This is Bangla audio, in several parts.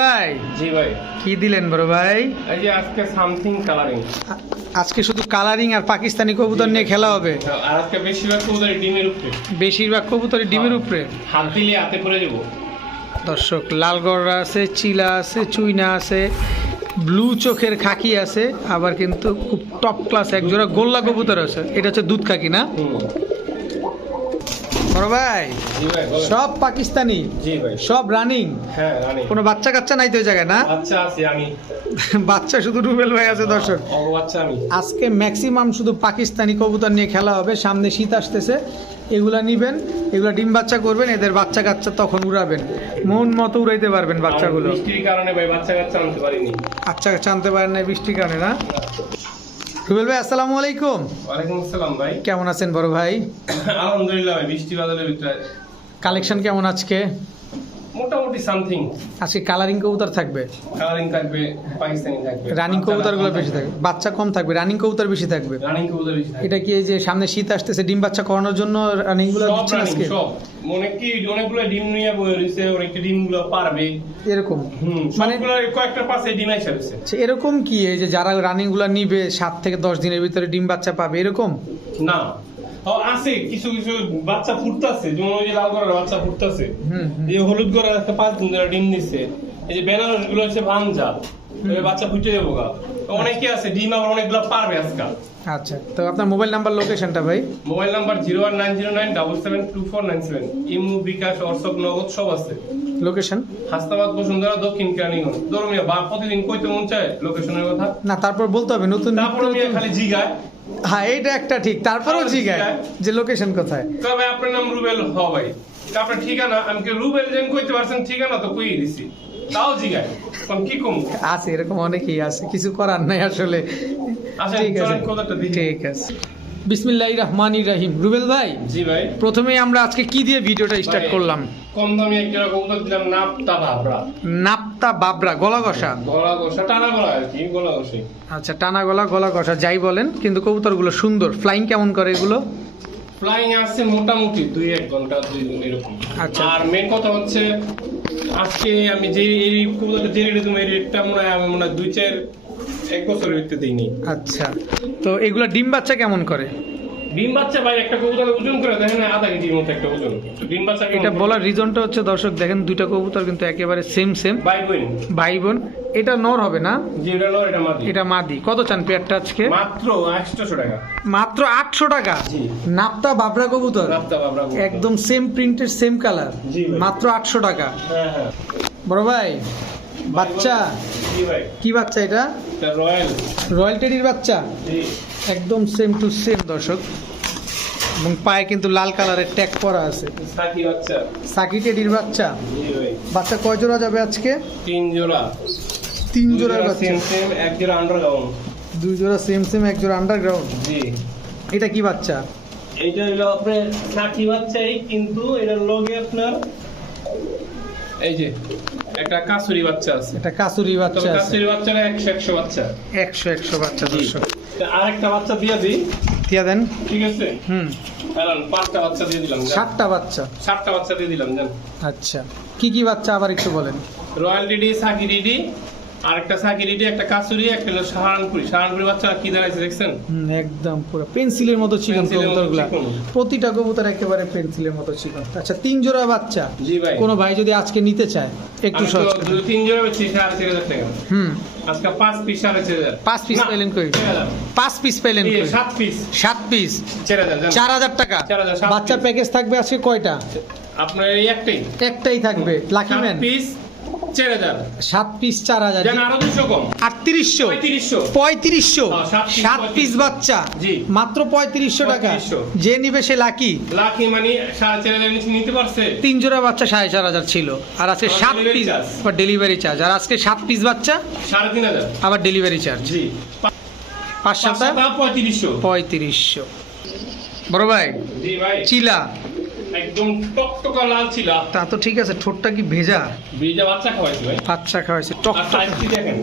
ভাই? জি ভাই। কি দিলেন বড় ভাই? এই যে আজকে সামথিং কালারিং আজকে শুধু কালারিং আর পাকিস্তানি কবুতর নিয়ে খেলা হবে। আর আজকে বেশিরভাগ কবুতর ডিমের উপরে। বেশিরভাগ কবুতরের ডিমের উপরে? হাত দিলে হাতে পরে যাব দর্শক লাল গড়রা আছে চিলা আছে চুইনা আছে ব্লু চোখের খাকি আছে আবার কিন্তু খুব টপ ক্লাস এক জোড়া গোল্লা কবুতর আছে। এটা হচ্ছে দুধ খাকি না? বড় ভাই। সব পাকিস্তানি? সব রানিং? হ্যাঁ কোনো বাচ্চা কাচ্চা নাই তো ওই জায়গায় না? আচ্ছা বাচ্চা শুধু রুবেল ভাই আছে দর্শক। বাচ্চা আমি। আজকে ম্যাক্সিমাম শুধু পাকিস্তানি কবুতর নিয়ে খেলা হবে সামনে শীত আসতেছে। এগুলা নিবেন এগুলা ডিম বাচ্চা করবেন এদের বাচ্চা কাচ্চা তখন উড়াবেন। মন মতো উড়াইতে পারবেন বাচ্চাগুলো। বৃষ্টির কারণে ভাই বাচ্চা কাচ্চা আনতে আচ্ছা পারেন না বৃষ্টির কারণে না। রুবেল ভাই আসসালামু আলাইকুম। ওয়ালাইকুম আসসালাম ভাই। কেমন আছেন বড় ভাই? আলহামদুলিল্লাহ ভাই বৃষ্টি বাদলের ভিতরে। কালেকশন কেমন আজকে? মোটামুটি সামথিং আজকে কালারিং কবুতর থাকবে? কালারিং থাকবে পাকিস্তানি থাকবে। রানিং কবুতরগুলো বেশি থাকবে। বাচ্চা কম থাকবে রানিং কবুতর বেশি থাকবে। রানিং কবুতর বেশি থাকবে। এটা কি এই যে সামনে শীত আসতেছে ডিম বাচ্চা করানোর জন্য রানিংগুলো দিচ্ছেন আজকে? অনেক কি অনেকগুলো ডিম নিয়ে বয়ে রয়েছে অনেকটা ডিমগুলো পারবে। এরকম। মানে সবগুলো কয়েকটা পাশে ডিম রয়েছে। আচ্ছা, এরকম কি এই যে যারা রানিংগুলা নিবে সাত থেকে দশ দিনের ভিতরে ডিম বাচ্চা পাবে এরকম? না। আছে কিছু কিছু বাচ্চা ফুটতেছে যেমন ওই যে লাল গড়ার বাচ্চা ফুটতাছে। এই হলুদ গড়ার একটা পাঁচ দিন ধরে ডিম দিচ্ছে এই যে বেনারসগুলো হচ্ছে ভাঙ বাচ্চা ফুটে যাব গা। অনেকে আছে ডিম আবার অনেকগুলো পারবে আজকাল। আচ্ছা তো আপনার মোবাইল নাম্বার লোকেশনটা ভাই? Mobile number zero one nine zero nine double seven two four nine seven. Imo bKash অর্শক নগদ সব আছে। লোকেশন? হাস্তাবাদ বসুন্ধরা দক্ষিণ কেরানীগঞ্জ। ধর্মীয় বা প্রতিদিন কইতে মন চায় লোকেশনের কথা। না তারপর বলতে হবে নতুন তারপরে মিয়া খালি জিগায়। হ্যাঁ এইটা একটা ঠিক। তারপরও তারপর জিগায়। যে লোকেশন কোথায়। তবে আপনার নাম রুবেল হ ভাই। আপনার ঠিকানা আমি রুবেল যেন কইতে পারছেন ঠিকানা তো কই দিছি। তাও জিগায়। কোন কি কম? আছে এরকম অনেকেই আছে। কিছু করার নাই আসলে। আচ্ছা ঠিক আছে। ঠিক আছে। বিসমিল্লাহ রহমানির রাহিম। রুবেল ভাই জি ভাই। প্রথমেই আমরা আজকে কি দিয়ে ভিডিওটা স্টার্ট করলাম? কম দামি একটা কবুতর দিলাম নাপতা ভাবরা নাপ্তা বাবরা গলা কষা গলা গোসা টানা গলা আর কি গলা গোসে আচ্ছা টানা গলা গলা কষা যাই বলেন কিন্তু কবুতরগুলো সুন্দর। ফ্লাইং কেমন করে এগুলো? ফ্লাইং আসছে মোটামুটি দুই এক ঘণ্টা দুই দিন এরকম। আচ্ছা। আর মেন কথা হচ্ছে আজকে আমি যে এই কবুতরটা যে রেটে তুমি এই রেটটা মনে হয় আমি মনে হয় দুই চার এক বছরের ভিতরে দিইনি। আচ্ছা। তো এগুলো ডিম বাচ্চা কেমন করে? ডিম বাচ্চা ভাই একটা কবুতর ওজন করে দেখেন না আধা কেজির মতো একটা ওজন। ডিম বাচ্চা এটা বলার রিজনটা হচ্ছে দর্শক দেখেন দুইটা কবুতর কিন্তু একেবারে সেম সেম ভাই বোন। ভাই বোন। এটা নর হবে না? এটা নয় এটা মাদি। এটা মাদি। কত চান পেয়ারটা আজকে? মাত্র আটশোশো টাকা। মাত্র আটশো টাকা? জি। নাপ্তা বাবরা কবুতর? বাবরা কবুতর। একদম সেম প্রিন্টের সেম কালার জি মাত্র আটশো টাকা। হ্যাঁ হ্যাঁ। বড় ভাই বাচ্চা? কি বাচ্চা এটা? রয়্যাল। রয়্যাল টেডির বাচ্চা? একদম সেম টু সেম দর্শক। এবং পায়ে কিন্তু লাল কালারের ট্যাগ করা আছে। সাকি টেডির বাচ্চা। বাচ্চা কয় জোড়া যাবে আজকে? তিন জোড়া। তিন জোড়ার বাচ্চা। সেম সেম এক জোড়া আন্ডারগ্রাউন্ড দুই জোড়া সেম সেম এক জোড়া আন্ডারগ্রাউন্ড জি। এটা কি বাচ্চা? এইটা হলো আপনার সাকি বাচ্চাই কিন্তু এটার লগে আপনার এই যে একটা কাসুরি বাচ্চা আছে। এটা কাসুরি বাচ্চা আছে। কাসুরি বাচ্চাটা একশো একশো বাচ্চা। একশো একশো বাচ্চা দর্শক। আরেকটা বাচ্চা দিয়ে দিই। দিয়া দেন। ঠিক আছে? হুম। কারণ পাঁচটা বাচ্চা দিয়ে দিলাম সাতটা বাচ্চা। সাতটা বাচ্চা দিয়ে দিলাম জান আচ্ছা। কি কি বাচ্চা আবার একটু বলেন। রয়্যাল ডিডি সাকি ডিডি আর একটা কাসুরি একটা হলো সাহারানপুরি। সাহারানপুরি বাচ্চা কি দাঁড়াইছে দেখছেন? একদম পুরো পেন্সিলের মতো চিকন কবুতরগুলা। প্রতিটা কবুতর একেবারে পেন্সিলের মতো চিকন আচ্ছা তিন জোড়া বাচ্চা। জি ভাই। কোনো ভাই যদি আজকে নিতে চায় একটু সহজ দুই তিন জোড়া বেচছি সাড়ে চার হাজার টাকা। হুম। আজকে পাঁচ পিস সাড়ে চার হাজার। পাঁচ পিস পেলেন কই? পাঁচ পিস পেলেন কই? সাত পিস। সাত পিস? চার হাজার টাকা? 4,000, সাত বাচ্চার প্যাকেজ থাকবে আজকে কয়টা? আপনার এই একটাই। একটাই থাকবে। লাকি ম্যান পিস চার হাজার সাত পিস চার হাজার আরও দুশো কম। আটত্রিশশো। পঁয়ত্রিশশো। হ্যাঁ, সাত পিস বাচ্চা। মাত্র পঁয়ত্রিশশো টাকা। 3500 যে নিবে সে লাকি। লাখি মানে সাড়ে চার হাজার নিতে পারছে? তিন জোড়া বাচ্চা সাড়ে চার হাজার ছিল। আর আজকে সাত পিস ডেলিভারি চার্জ আর আজকে সাত পিস বাচ্চা সাড়ে তিন হাজার। আবার ডেলিভারি চার্জ জি। পাঁচ সাতটা? পঁয়ত্রিশশো। পঁয়ত্রিশশো। বড় ভাই। চিলা। একদম টকটকা লাল ছিল। তা তো ঠিক আছে ঠোঁটটা কি ভেজা? বীজা বাচ্চা খাওয়াইছি ভাই। বাচ্চা খাওয়াইছে টক আর দেখেন।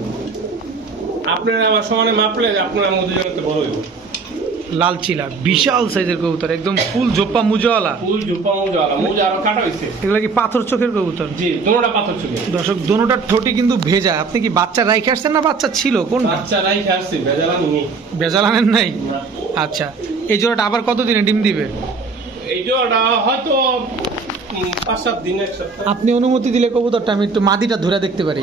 আপনারা আমার সমানে মাপলে আপনার আমার দুজনে তো বড় হইব। লাল চিলা বিশাল সাইজের কবুতর একদম ফুল জোপ্পা মুজাওয়ালা। ফুল জুপা মোজা আরও কাটা হয়েছে এগুলো কি পাথর চোখের কবুতর? জি দুটোটা পাথর দর্শক দোনোটার ঠোঁটি কিন্তু ভেজা। আপনি কি বাচ্চা রাইখে আসছেন না বাচ্চা ছিল? কোনটা বাচ্চারাই খাচ্ছে ভেজালা নেই বেজালানের নাই? আচ্ছা এই জোড়াটা আবার কতদিনে ডিম দিবে? এই জোড়াটা হয়তো পাঁচ সাত দিন এক সপ্তাহ। আপনি অনুমতি দিলে কবুতরটা আমি একটু মাদিটা ধরে দেখতে পারি।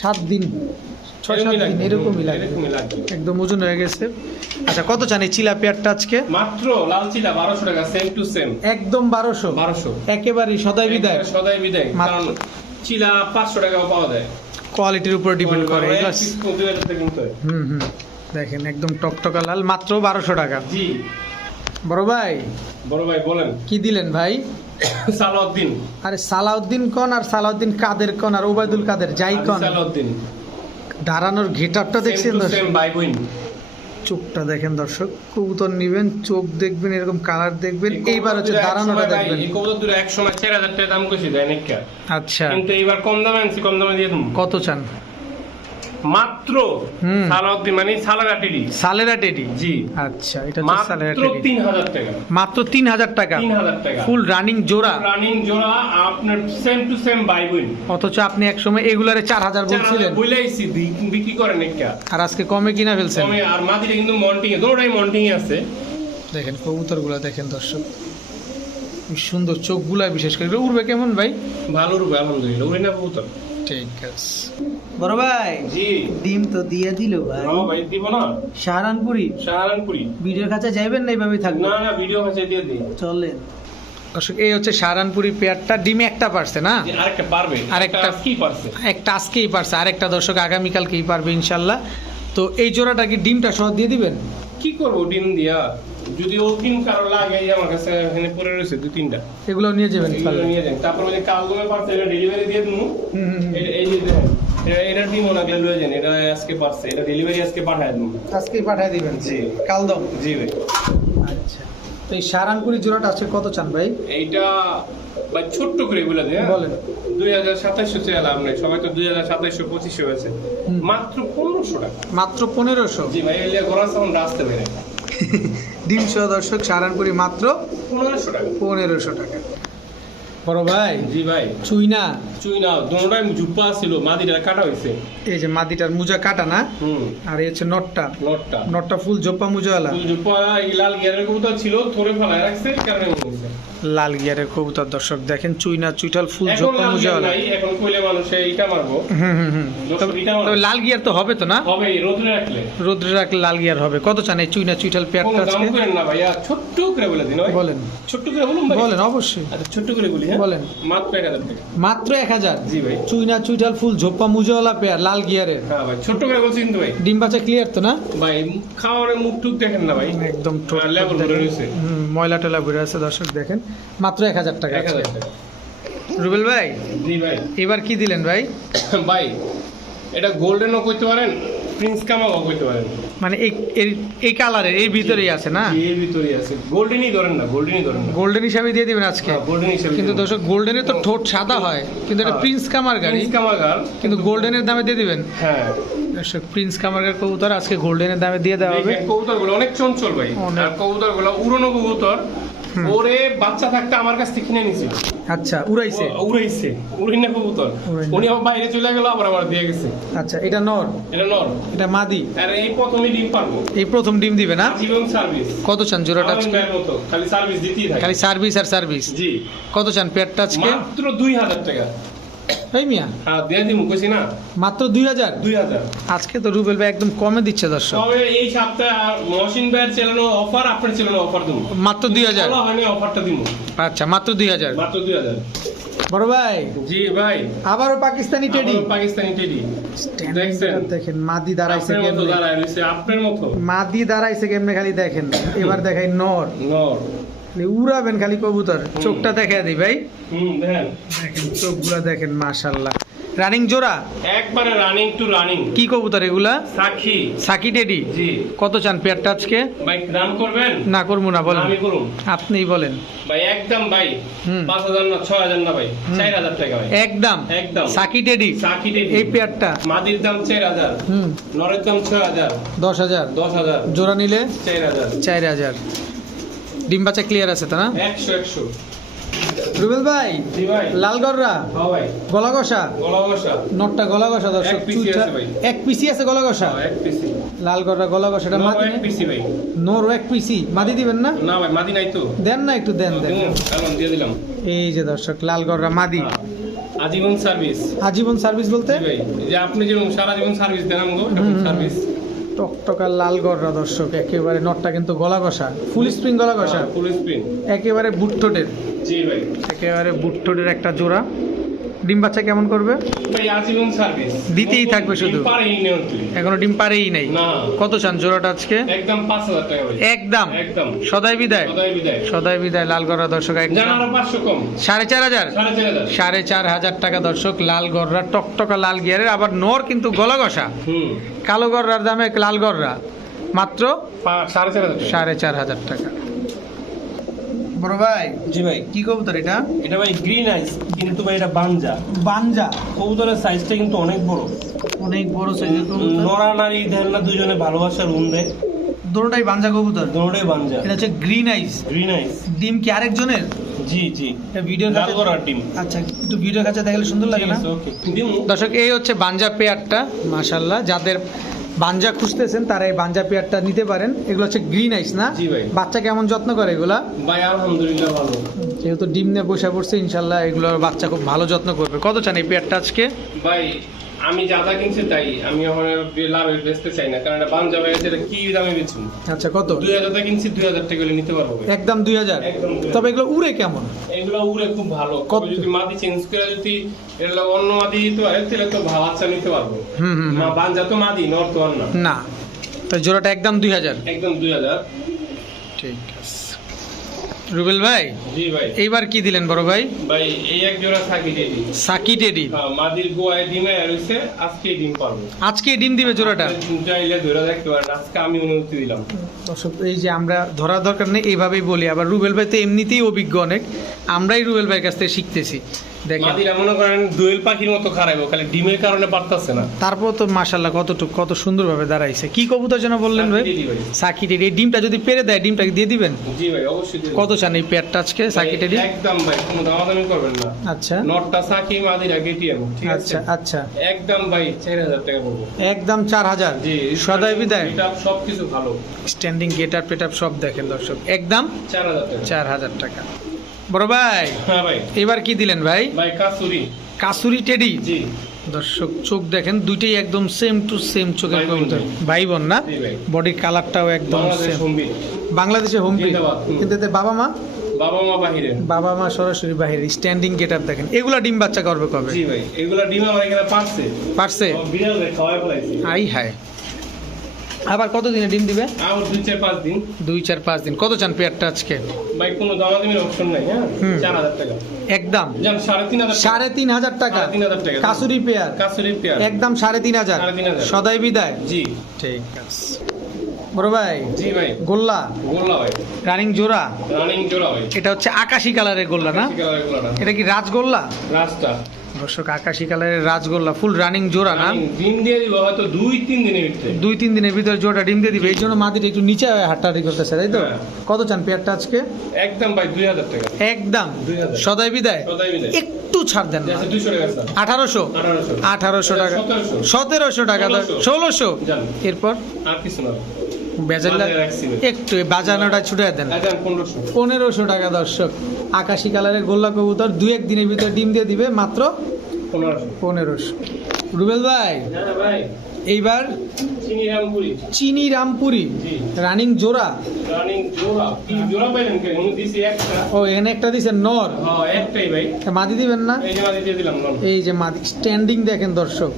সাত দিন ছয় সাত দিন এরকমই লাগে একদম ওজন হয়ে গেছে। আচ্ছা কত চান এই চিলা পেয়ারটা আজকে? মাত্র লাল চিলা বারোশো টাকা সেম টু সেম একদম বারোশো। বারোশো। একেবারেই সদাই বিদায়। সদাই বিদায়। মাত্র। কারণ চিলা পাঁচশো টাকাও পাওয়া যায়। কোয়ালিটির উপর ডিপেন্ড করে। হুম হুম। দেখেন একদম টকটকা লাল মাত্র বারোশো টাকা। জি। বড় ভাই? বড় ভাই বলেন। কি দিলেন ভাই? সালাউদ্দিন। আরে সালাউদ্দিন কন আর সালাউদ্দিন কাদের কন আর ওবায়দুল কাদের? যাই কন। সালাউদ্দিন। দাঁড়ানোর গেটআপটা দেখছেন দর্শক? চোখটা দেখেন দর্শক কবুতর নিবেন চোখ দেখবেন এরকম কালার দেখবেন। এইবার হচ্ছে দাঁড়ানোটা দেখবেন। এই কবুতর দুটো এক সময় চার হাজার টাকা দাম কইছি দেয় নাকি আচ্ছা। কিন্তু এইবার কম দামে আনছি কম দামে দিয়ে দেবো কত চান? মাত্র। সালাউদ্দিন মানে সালেরাটেডি জি। আচ্ছা এটা হচ্ছে টাকা মাত্র তিন হাজার টাকা। তিন হাজার টাকা। ফুল রানিং জোড়া। রানিং জোড়া আপনার সেম টু সেম বাই বোন অথচ আপনি এক সময় এগুলারে চার হাজার বলছিলেন। বলেইছি বিক্রি করেন একটা। আর আজকে কমে কিনা ফেলছেন? কমে আর মাদিটা কিন্তু মন্টিং এ মন্টিং আছে। দেখেন কবুতরগুলা দেখেন দর্শক। কি সুন্দর চোখগুলা বিশেষ করে। উড়বে কেমন ভাই? ভালো রূপে আলহামদুলিল্লাহ উড়ে না কবুতর। ঠিক আছে। বড় ভাই জি। ডিম তো দিয়ে দিল ভাই। ও ভাই দিব না। সাহারানপুরি? সাহারানপুরি। ভিডিওর কাছে যাইবেন না এইভাবেই থাকব না না ভিডিও কাছে দিয়ে দিই। চলেন। দর্শক এই হচ্ছে সাহারানপুরি পেয়ারটা ডিমে একটা পারছে না? আরেকটা পারবে। আরেকটা- আরেকটা কি পারছে। একটা আজকেই পারছে। আরেকটা দর্শক আগামীকালকেই পারবে ইনশাল্লাহ। তো এই জোড়াটা কি ডিমটা সহ দিয়ে দিবেন? কি করব? ডিম দিয়া। যদি ও ডিম কারও লাগে এই আমার কাছে এখানে পড়ে রয়েছে দুই তিনটা। এগুলো নিয়ে যাবেন এগুলো নিয়ে যান তারপর ওই কালগুলো পারছে এটা ডেলিভারি দিয়ে। এটা- এই যে এটা- এটা ডিম ওনা গেলে লয়ে যান। এটা আজকে পারছে এটা ডেলিভারি আজকে পাঠায় দিমু। আজকে পাঠায় দিবেন। জি। কাল দাও জি ভাই। আচ্ছা। তো এই সাহারানপুরি জোড়াটা আজকে কত চান ভাই? এইটা ভাই ছোট্ট করে বলে দিয়ে বলেন। দুই হাজার সাতাইশশো চেয়ালাম নাই। সবাই তো দুই হাজার সাতাইশশো পঁচিশশো হয়েছে মাত্র পনেরোশো টাকা। মাত্র পনেরোশো? জি ভাই এলিয়া গড়া সাউন্ড আসতে পেরে ডিম সহ দর্শক সাহারানপুরি মাত্র পনেরোশো টাকা। পনেরোশো টাকা। বড় ভাই জি ভাই। চুই না চুই না দুটাই জুপ্পা ছিল মাদিটা কাটা হয়েছে এই যে মাদিটার মুজা কাটা না? হুম। আর এই হচ্ছে নটটা। নটটা। নটটা ফুল জোপ্পা মুজাওয়ালা ফুল জুপ্পা লাল গিয়ারের কবুতর ছিল থরে ফেলায় রাখছে কারণে হয়েছে লাল গিয়ারের কবুতর দর্শক দেখেন চুইনা চুইটাল ফুল গিয়ার মুজাওয়ালা এখন কইলে মানুষ এইটা মারবো। হুম হুম হুম তবে লাল গিয়ার তো হবে তো না? হবে রোদে রাখলে। রোদ্রে রাখলে লাল গিয়ার হবে। কত চান এই চুইনা চুইটাল পেয়ারটা আজকে করেন না ভাইয়া ছোট্ট করে বলে দিন বলেন। ছোট্ট করে বলুন ভাই। বলেন অবশ্যই। আচ্ছা ছোট্ট করে বলি হ্যাঁ? বলেন। মাত্র এক হাজার টাকা। মাত্র এক হাজার? জি ভাই। চুইনা চুইটাল ফুল ঝোপ্পা মুজাওয়ালা পেয়ার লাল গিয়ারের। হ্যাঁ ভাই ছোট্ট করে বলছি কিন্তু ভাই। ডিম বাচ্চা ক্লিয়ার তো না? ভাই খাওয়ার মুখ টুক দেখেন না ভাই। একদম। ময়লা টলা ভরে আছে দর্শক দেখেন। মাত্র এক হাজার টাকা এক হাজার টাকা। রুবেল ভাই জি ভাই। এবার কি দিলেন ভাই? ভাই এটা গোল্ডেনও করতে পারেন প্রিন্স কামাও করতে পারেন। মানে এই এই- এই কালারের এই ভিতরেই আছে না? এর ভিতরেই আছে। গোল্ডেনই ধরেন না গোল্ডেনই ধরেন না। গোল্ডেন হিসাবে দিয়ে দিবেন আজকে? গোল্ডেন হিসেবে কিন্তু দর্শক গোল্ডেনের তো ঠোঁট সাদা হয় কিন্তু এটা হ্যাঁ। প্রিন্স কামার গাড়ি। প্রিন্স কামাগার কিন্তু গোল্ডেনের দামে দিয়ে দিবেন? হ্যাঁ। দর্শক প্রিন্স কামারগার কবুতর আজকে গোল্ডেনের দামে দিয়ে দেওয়া হবে। দেখেন কবুতরগুলো অনেক চঞ্চল ভাই। আর কবুতরগুলো উড়নো কবুতর। ওরে বাচ্চা থাকতে আমার কাছ থেকে কিনে নিছিল আচ্ছা উড়াইছে? উড়াইছে। উড়িনা কবুতর। উনি আবার বাইরে চলে গেল আবার আমার দিয়ে গেছে। আচ্ছা এটা নর? এটা নর। এটা মাদি? আর এই প্রথমে ডিম পারব। এই প্রথম ডিম দিবে না? জীবন সার্ভিস কত চান জোড়াটা আজকে খালি সার্ভিস দিতেই থাকে। খালি সার্ভিস আর সার্ভিস জি। কত চান পেয়ারটা আজকে মাত্র দুই হাজার টাকা। এই মিয়া? হ্যাঁ দিয়ে দিমু কইছি না। মাত্র দুই হাজার? দুই হাজার। আজকে তো রুবেল ভাই একদম কমে দিচ্ছে দর্শক। তবে এই সপ্তাহে আর মহসিন ভাইয়ের চালানো অফার আপনার চালানো অফার দিব মাত্র দুই হাজার? বলা হয়নি অফারটা আচ্ছা মাত্র দুই হাজার। মাত্র দুই হাজার। বড় ভাই। জি ভাই। আবারও পাকিস্তানি টেডি পাকিস্তানি টেডি দেখছেন? দেখেন মাদি দাঁড়াইছে কেমনে? দাঁড়ায় আপনার মতো। মাদি দাঁড়াইছে কেমনে খালি দেখেন? এবার দেখাই নর। নর। উড়াবেন খালি কবুতর। চোখটা দেখাই দিই ভাই। দেখেন। দেখেন চোখগুলো দেখেন মাশাল্লাহ রানিং জোড়া? একবারে রানিং টু রানিং কি কবুতর এগুলা? সাকি টেডি? জি। কত চান পেয়ারটা আজকে? ভাই দাম করবেন? না করব না বলেন। আমি করুন আপনিই বলেন। ভাই একদম ভাই। হুম। পাঁচ হাজার না ছয় হাজার না ভাই। হুম। চার হাজার টাকা ভাই। একদম। একদম। সাকি টেডি? সাক্ষী এই পেয়ারটা মাদির দাম চার হাজার। হুম। নরের দাম ছয় হাজার। দশ হাজার। জোড়া নিলে? চার হাজার। চার হাজার। ডিম বাচ্চা ক্লিয়ার আছে তো না? একশো একশো। রুবেল ভাই লালগড়রা হ্যাঁ গলা বসা নটটা গলা কষা দর্শক এক পিসি আছে এক পিসি আছে গলা কষা হ্যাঁ, লালগড়রা গলা কষাটা নর মাদি এক পিসি ভাই। নোর এক পিসি। মাদি দিবেন না? না ভাই মাদি নাই তো। দেন না একটু দেন দেন। দিয়ে দিলাম। এই যে দর্শক লালগড়রা মাদি। হ্যাঁ। আজীবন সার্ভিস। আজীবন সার্ভিস বলতে? আপনি যেরকম সারা জীবন সার্ভিস দেন সার্ভিস। টকটকা লাল গড়রা দর্শক একেবারে নটটা কিন্তু গলা কষা ফুল স্প্রিং গলা কষা ফুল স্প্রিং একেবারে বুট্টোটের জি ভাই। একেবারে বুট্টোটের একটা জোড়া। ডিম বাচ্চা কেমন করবে? দিতেই থাকবে শুধু। এখনও ডিম পারেই নাই। কত চান জোড়াটা আজকে? একদম সদাই বিদায়। সদাই বিদায়। বিদায় দর্শক সাড়ে চার হাজার? সাড়ে চার হাজার। টাকা দর্শক লাল গররা টকটকা লাল গিয়ারের। আবার নর কিন্তু গলা ঘষা কালো গররার দামে লাল গররা মাত্র সাড়ে চার হাজার টাকা। সাড়ে চার হাজার টাকা বড় ভাই? জি ভাই। কি কবুতর এটা? এটা ভাই গ্রিন আইস কিন্তু ভাই এটা বানজা বানজা কবুতরের সাইজটা কিন্তু অনেক বড়। অনেক বড় সাইজের কবুতর। নরা নারী না দুজনে ভালোবাসার রুম দেয়। দুটোটাই বানজা কবুতর? দুটোই বানজা এটা হচ্ছে গ্রিন আইস গ্রিন আইস ডিম কি আরেকজনের? জি জি। এটা ভিডিওর লাল করার ডিম। আচ্ছা একটু ভিডিওর কাছে দেখালে সুন্দর লাগে না? দর্শক এই হচ্ছে বাঞ্জা পেয়ারটা মাশাল্লাহ যাদের বাঞ্জা খুঁজতেছেন তারা এই বাঞ্জা পেয়ারটা নিতে পারেন। এগুলো হচ্ছে গ্রিন আইস না? বাচ্চা কেমন যত্ন করে এগুলা? ভাই আলহামদুলিল্লাহ ভালো। যেহেতু ডিম নিয়ে বসে পড়ছে ইনশাল্লাহ এগুলোর বাচ্চা খুব ভালো যত্ন করবে। কত চান এই পেয়ারটা আজকে? ভাই আমি যা যা কিনছি তাই। আমি আর লাভে বেচতে চাই না কারণ এটা ভাই এটা কি দামে বেচুন আচ্ছা কত? দুই হাজার টাকা কিনছি দুই হাজার টাকা নিতে পারব। একদম দুই হাজার? একদম 2000 তবে এগুলো উড়ে কেমন? এগুলো উড়ে খুব ভালো। যদি মাদি চেঞ্জ করে যদি এর লগে অন্য মাদি দিতে পারে তাহলে তো ভালো বাচ্চা নিতে পারব। হুম হুম মা। বাঞ্জা তো মাদি নর তো আর না। না তো জোড়াটা একদম দুই হাজার। একদম দুই হাজার। ঠিক আছে। রুবেল ভাই? জি ভাই। এইবার কি দিলেন বড় ভাই? ভাই এই এক জোড়া সাকিটেডি সাকিটেডি সাকি টেডি মাদির গোয়ায় ডিমে আজকে ডিম পারব। আজকে ডিম দিবে জোড়াটা? চাইলে ধরে দেখতে পারেন আজকে আমি অনুমতি দিলাম। এই যে আমরা ধরার দরকার নেই এইভাবেই বলি। আবার রুবেল ভাই তো এমনিতেই অভিজ্ঞ অনেক। আমরাই রুবেল ভাইয়ের কাছ থেকে শিখতেছি। মাদিরা মনে করেন দোয়েল পাখির মতো খারাইবো খালি ডিমের কারণে পারতাছে না। তারপর তো মাশাল্লাহ কতটুকু কত সুন্দরভাবে দাঁড়াইছে। কি কবুতর যেন বললেন ভাই? এই ডিমটা যদি পেরে দেয় ডিমটা দিয়ে দিবেন? জি ভাই অবশ্যই কত চান এই পেয়ারটা আজকে দেব। একদম ভাই কোনো দামাদামি করবেন না। আচ্ছা। নটটা সাকি মাদিরা কেটিএম ঠিক আছে? আচ্ছা আচ্ছা। একদম ভাই চার হাজার টাকা পড়ব একদম চার হাজার। জি সদাই বিদায়। এটা সবকিছু ভালো। স্ট্যান্ডিং গেট আপ পেট আপ সব দেখেন দর্শক। একদম টাকা। চার হাজার টাকা। বড় ভাই হ্যাঁ ভাই। এবার কি দিলেন ভাই? ভাই কাসুরি। কাসুরি টেডি? জি। দর্শক চোখ দেখেন দুইটাই একদম সেম টু সেম চোখের কবুতর। ভাই। বোন না? বডির কালারটাও একদম সেম বাংলাদেশে হোম পিক জিন্দাবাদ, হুম। কিন্তু এতে বাবা মা? বাবা মা বাহিরে। বাবা মা সরাসরি বাহিরে। স্ট্যান্ডিং গেট আপ দেখেন। এগুলা ডিম বাচ্চা করবে কবে? জি ভাই। এগুলা ডিম আমার এখানে পারছে। পারছে? বিড়াল খাওয়াই ফেলাইছি। আই হায়। আবার কত দিনে ডিম দিবে? আর দুই চার পাঁচ দিন। দুই চার পাঁচ দিন। কত চান পেয়ারটা আজকে? ভাই কোনো দামাদামির অপশন নাই হ্যাঁ। চার হাজার টাকা। একদম। সাড়ে তিন হাজার টাকা। সাড়ে তিন হাজার টাকা। তিন হাজার টাকা। কাসুরি পেয়ার। কাসুরি পেয়ার। একদম সাড়ে তিন হাজার। সাড়ে তিন হাজার। সদাই বিদায়। জি। ঠিক আছে। বড় ভাই। জি ভাই। গোল্লা। গোল্লা ভাই। রানিং জোড়া। রানিং জোড়া ভাই। এটা হচ্ছে আকাশি কালারের গোল্লা না? আছে, এগুলা না। এটা কি রাজগোল্লা রাস্তা দর্শক আকাশি কালারের রাজগোল্লা ফুল রানিং জোড়া না? ডিম দিয়ে দিল হয়তো দুই তিন দিনের ভিতরে। দুই তিন দিনের ভিতরে জোড়া ডিম দিয়ে দিবে। এই জন্য মাদির একটু নিচে হাট্টাহাটি করতেছে তাই তো? হ্যাঁ। কত চান পেয়ারটা আজকে? একদম ভাই দুই হাজার টাকা। একদম। 2000 সদাই বিদায়? সদাই বিদায়। একটু ছাড় দেন আচ্ছা আঠারোশো? আঠারোশো। টাকা। সতেরোশো। টাকা ষোলোশো। এরপর? আর কিছু না। একটু বাজানোটা ছুটে দেন। পনেরোশো। পনেরোশো টাকা দর্শক। আকাশি কালারের গোল্লা কবুতর দু এক দিনের ভিতরে ডিম দিয়ে দিবে মাত্র পনেরোশো। রুবেল ভাই এইবার চিনি রামপুরি রানিং জোড়া। ও এখানে একটা দিছে নর। হ্যাঁ মাদি দিবেন না? এই যে মাদি স্ট্যান্ডিং দেখেন দর্শক।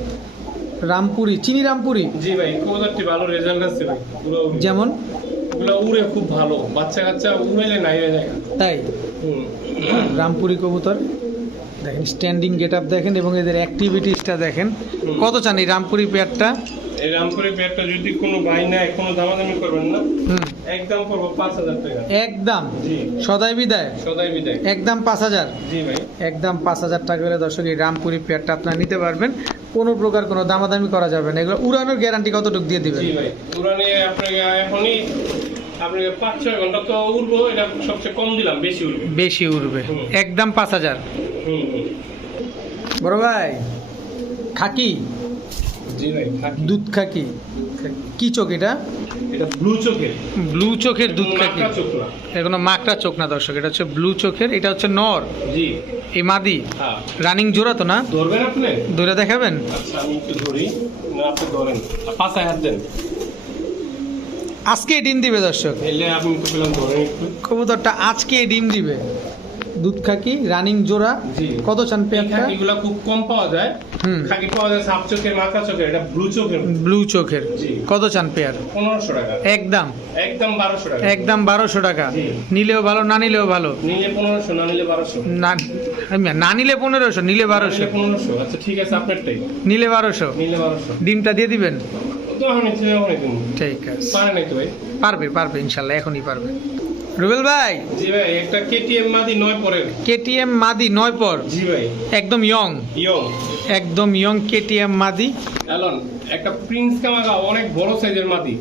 রামপুরি চিনি রামপুরি? জি ভাই কবুতরটি ভালো রেজাল্ট আসছে ভাই। পুরো যেমন? পুরো উড়ে খুব ভালো। বাচ্চা কাচ্চা উড়াইলে নাই হয়ে যায়। তাই। রামপুরি কবুতর। দেখেন স্ট্যান্ডিং গেট আপ দেখেন এবং এদের অ্যাক্টিভিটিসটা দেখেন। কত চান এই রামপুরি পেয়ারটা এই রামপুরি পেয়ারটা যদি কোনো ভাই নেয় কোনো দামাদামি করবেন না। একদম পড়ব পাঁচ হাজার টাকা। একদম? জি। সদাই বিদায়? সদাই বিদায়। একদম পাঁচ হাজার? জি ভাই। একদম পাঁচ হাজার টাকা করে দর্শক এই রামপুরি পেয়ারটা আপনারা নিতে পারবেন। কোনো প্রকার কোনো দামাদামি করা যাবে না। এগুলো উড়ানোর গ্যারান্টি কতটুকু দিয়ে দিবেন? জি ভাই পুরানি আপনাকে এখনই আপনাকে পাঁচ ছয় ঘণ্টা তো উঠবো এটা সবচেয়ে কম দিলাম বেশি উড়বে। একদম পাঁচ হাজার। বড় ভাই খাকি? জি ভাই দুধ খাকি? কি চোখ এটা? এটা ব্লু চোখের। ব্লু চোখের দুধ কোনো খাকি মাকড়া চোখ না। মাকড়া চোখ না দর্শক এটা হচ্ছে ব্লু চোখের এটা হচ্ছে নর। জি। এই মাদি। হ্যাঁ। রানিং জোড়া তো না? ধরবেন আপনি? ধরে দেখাবেন? আচ্ছা আমি একটু ধরি। না আপনি ধরেন। আর হাত দেন। আজকে ডিম দিবে দর্শক। কবুতরটা আজকে ডিম দিবে। দুধ খাকি রানিং জোড়া কত চান এই পেয়ারটা খাকিগুলা খুব কম পাওয়া যায়। খাকি পাওয়া যায় সাপ চোখের মাথা চোখের এটা ব্লু চোখের ব্লু চোখের। কত চান পেয়ার পনেরোশো টাকা। একদম। একদম বারোশো টাকা। একদম বারোশো টাকা। নিলেও ভালো না নিলেও ভালো? নিলে পনেরোশো না নিলে বারোশো। না আমি না নিলে পনেরোশো নিলে বারোশো। পনেরোশো। আচ্ছা ঠিক আছে আপনারটাই। নিলে বারোশো। নিলে বারোশো। ডিমটা দিয়ে দিবেন? তো আমি নিচ্ছি আমি দিন ঠিক আছে। পারে নাই ভাই? পারবে পারবে ইনশাল্লাহ এখনই পারবে। রুবেল ভাই? জি ভাই একটা কেটিএম মাদি নয় পরের। কেটিএম মাদি নয় পর। জি ভাই। একদম ইয়ং ইয়ং একদম ইয়ং কেটিএম মাদি। অ্যালন একটা প্রিন্স কামাগা অনেক বড় সাইজের মাদি।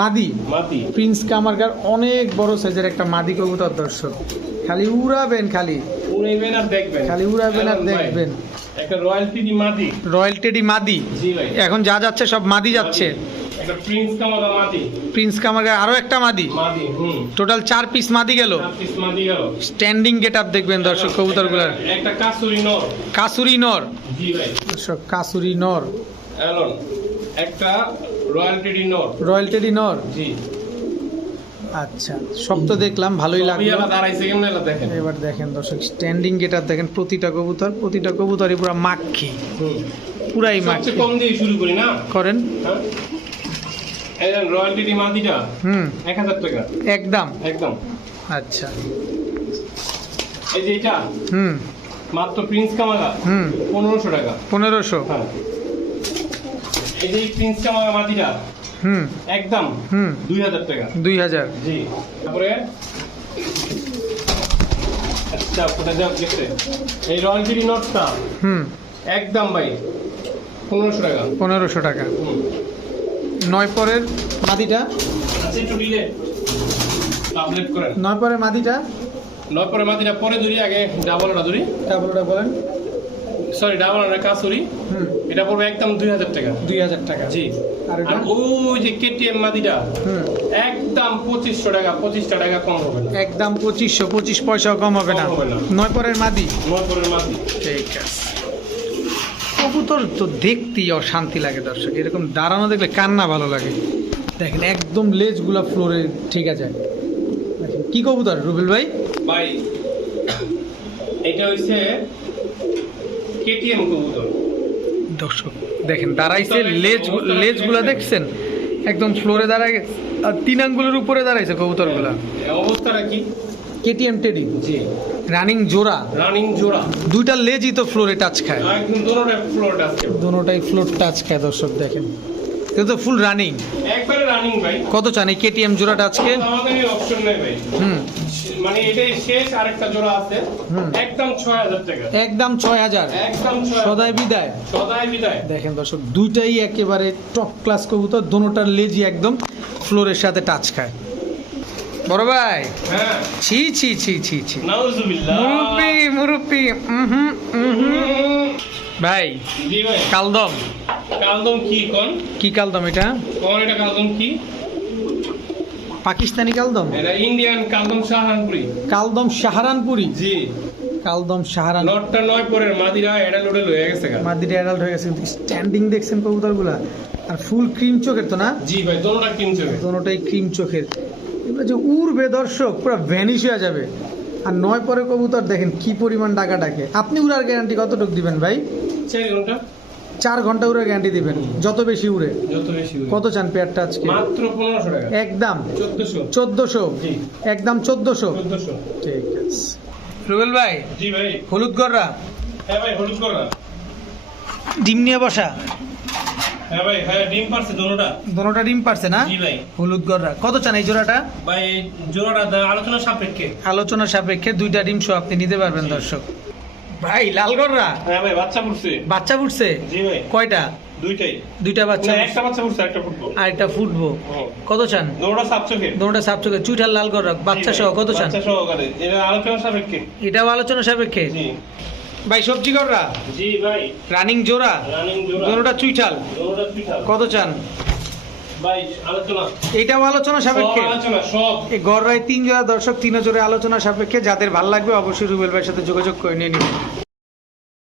মাদি। মাদি। প্রিন্স কামারগার অনেক বড় সাইজের একটা মাদি কবুতর দর্শক। খালি উড়াবেন খালি। উড়াইবেন আর দেখবেন। খালি উড়াবেন আর দেখবেন। একটা রয়্যাল টিডি মাদি। রয়্যাল টেডি মাদি। জি ভাই। এখন যা যাচ্ছে সব মাদি যাচ্ছে। একটা প্রিন্স কামাগা মাদি। প্রিন্স আরও একটা মাদি। মাদি হুম। টোটাল চার পিস মাদি গেল। চার piece মাদি গেল। স্ট্যান্ডিং গেট আপ দেখবেন দর্শক কবুতরগুলার। একটা- কাসুরি নর। কাসুরি নর। জি ভাই। দর্শক কাসুরি নর। অ্যালন একটা রয়্যাল টিডি নর। রয়্যাল টেডি নর? জি। আচ্ছা সব তো দেখলাম ভালোই লাগল। এবার দেখেন দর্শক স্ট্যান্ডিং গেট আপ দেখেন প্রতিটা কবুতর প্রতিটা কবুতরই পুরো মাক্ষি পুরাই মাক্ষি কম দিয়ে শুরু করি না? করেন। হ্যাঁ এই রয়্যাল টিডি মাদিটা হুম। এক হাজার টাকা। একদম। একদম। আচ্ছা। এই যে এটা হুম। মাত্র প্রিন্স কামাগা হুম। পনেরোশো টাকা। পনেরোশো। হ্যাঁ। এই যে প্রিন্স কামাগা মাদিটা হুম। একদম হুম। দুই হাজার টাকা। দুই হাজার। জি। তারপরে আচ্ছা কোথায় যাও দেখতে এই রয়্যাল টিডি নটটা হুম। একদম ভাই পনেরোশো টাকা। পনেরোশো টাকা। হুম। নয় পরের মাদিটা আচ্ছা নয় পরের মাদিটা নয় পরে মাদিটা পরে ধরি আগে ডাবলটা ধরি। তারপরটা বলেন। সরি ডাবল না কাসুরি এটা পড়বে একদম দুই হাজার টাকা। দুই হাজার টাকা। জি। আর? ওই যে কেটিএম মাদিটা একদম পঁচিশশো টাকা পঁচিশটা টাকা কম হবে না। একদম পঁচিশশো পঁচিশ পয়সাও কম হবে না। কম হবে না। নয় পরের মাদি নয় পরের মাদি ঠিক আছে। কবুতর তো দেখতেই অশান্তি লাগে দর্শক। এরকম দাঁড়ানো দেখলে কান্না ভালো লাগে। দেখেন একদম লেজগুলা ফ্লোরে ঠিক আছে কি কবুতর রুবেল ভাই? ভাই এটা হচ্ছে কেটিএম কবুতর। দর্শক দেখেন দাঁড়াইছে লেজ লেজগুলা দেখছেন? একদম ফ্লোরে দাঁড়ায় তিন আঙ্গুলের উপরে দাঁড়াইছে কবুতরগুলা। অবস্থাটা কি? কেটিএম টেডি জি। রানিং জোড়া রানিং জোড়া দুইটা লেজই তো ফ্লোরে টাচ খায়। একদম ফ্লোর দোনোটাই ফ্লোর টাচ খায় দর্শক দেখেন। এটা তো ফুল রানিং একবারে রানিং ভাই। কত চান এই কেটিএম জোড়াটা আজকে? আমাদের অপশন নেই ভাই। হুম। মানে এটাই শেষ আরেকটা জোড়া আছে। একদম ছয় হাজার টাকা। একদম ছয় হাজার। একদম ছয় সদাই বিদায়। সদাই বিদায়। দেখেন দর্শক দুইটাই একেবারে টপ ক্লাস কবুতর দোনোটার লেজি একদম ফ্লোরের সাথে টাচ খায়। বড় ভাই? হ্যাঁ। ছি ছি ছি ছি ছি। ভাই কালদম। কালদম কি কোন? কি কালদম এটা? কোন এটা কালদম কি? পাকিস্তানি কালদম? এটা ইন্ডিয়ান কালদম সাহারানপুরি কালদম সাহারানপুরি জি। কালদম সাহারান নটটা নয় পরের মাদিরা এটা লোডে লয়ে গেছে। মাদির অ্যাডাল্ট হয়ে গেছে স্ট্যান্ডিং দেখছেন কবুতরগুলা। আর ফুল ক্রিম চোখের তো না? জি ভাই দোনোটা কিনছে ভাই। দোনোটাই ক্রিম চোখের। এগুলো যে উড়বে দর্শক পুরো ভ্যানিশ হয়ে যাবে। আর নয় পরে কবুতর দেখেন কি পরিমাণ ডাকা ডাকে। আপনি উড়ার গ্যারান্টি কতটুকু দিবেন ভাই? চার ঘণ্টা। চার ঘণ্টা উড়ার গ্যারান্টি দিবেন যত বেশি উড়ে। যত বেশি হবে। কত চান পেয়ারটা আজকে? মাত্র পনেরোশো টাকা। একদম। চোদ্দশো। চোদ্দশো? একদম চোদ্দশো? ঠিক আছে। রুবেল ভাই জি ভাই। হলুদ গররা? হ্যাঁ ভাই হলুদ করা ডিম নিয়ে বসা। হ্যাঁ ভাই হ্যাঁ ডিম পারছে দোনোটা দোনোটা ডিম পারছে না? জি ভাই। হলুদ গররা কত চান এই জোড়াটা? ভাই জোড়াটা সাপেক্ষে। সাপেক্ষে দুইটা ডিম সহ আপনি নিতে পারবেন দর্শক। ভাই লাল গররা হ্যাঁ ভাই বাচ্চা ফুটছে জি ভাই। কয়টা? দুইটাই। দুইটা বাচ্চা না, ফুটছে। একটা বাচ্চা পড়ছে একটা ফুটবল আর একটা ফুটবো কত চান? লাল গররা বাচ্চা সহ কত চান? বাচ্চা সহকারে এটা আলোচনা সাপেক্ষে। এটাও আলোচনা সাপেক্ষে? জি। ভাই সবজি কররা? জি ভাই। রানিং জোড়া? রানিং জোড়া। দোনোটা চুইঠাল? পিঠা কত চান? ভাই আলোচনা। এটাও আলোচনা সাপেক্ষে? আলোচনা সব। এই গড়রায় তিন জোড়া দর্শক তিন জোড়া আলোচনা সাপেক্ষে। যাদের ভালো লাগবে অবশ্যই রুবেল ভাইয়ের সাথে যোগাযোগ করে নিয়ে নিন।